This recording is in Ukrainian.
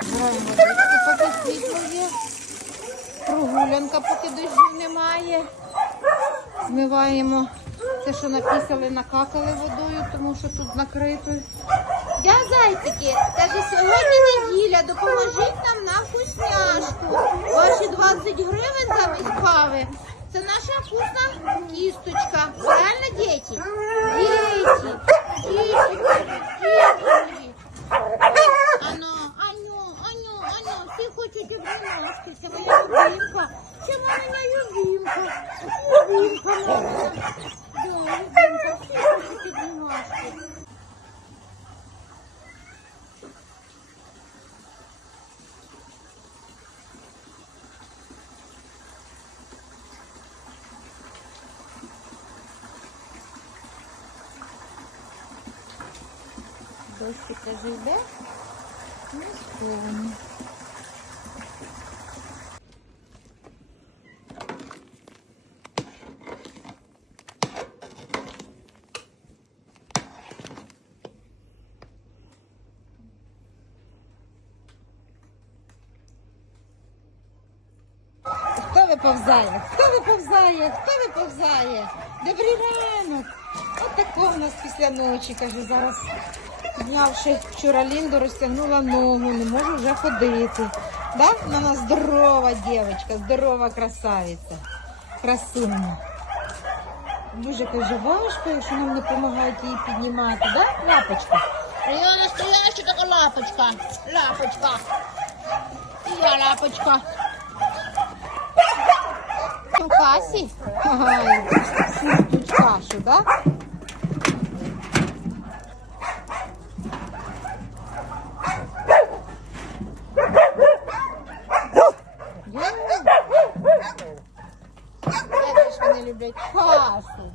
Поки світло є. Прогулянка, поки дощу немає. Змиваємо те, що написали, накакали водою, тому що тут накрито. Я зайчики, каже, сьогодні неділя, допоможіть нам на вкусняшку. Ваші 20 гривень замість кави. Це наша вкусна кісточка. Правильно, діти? Діти, діти. Chamou a Juvinca. Chamou a minha Juvinca. Juvinca, mamãe. Dois fica de bem no forno. Виповзає? Хто виповзає? Хто виповзає? Добрий ранок. От такого у нас після ночі, каже, зараз піднявши вчора Лінду, розтягнула ногу, не можу вже ходити. Да? Вона здорова дівчинка, здорова красавиця. Красуня. Дуже каже, важко, якщо нам не допомагають її піднімати, да? Лапочка. Я настоящая така лапочка. Лапочка. Я лапочка. У касі? Ага, тут кашу, так? Як же ж вони люблять кашу?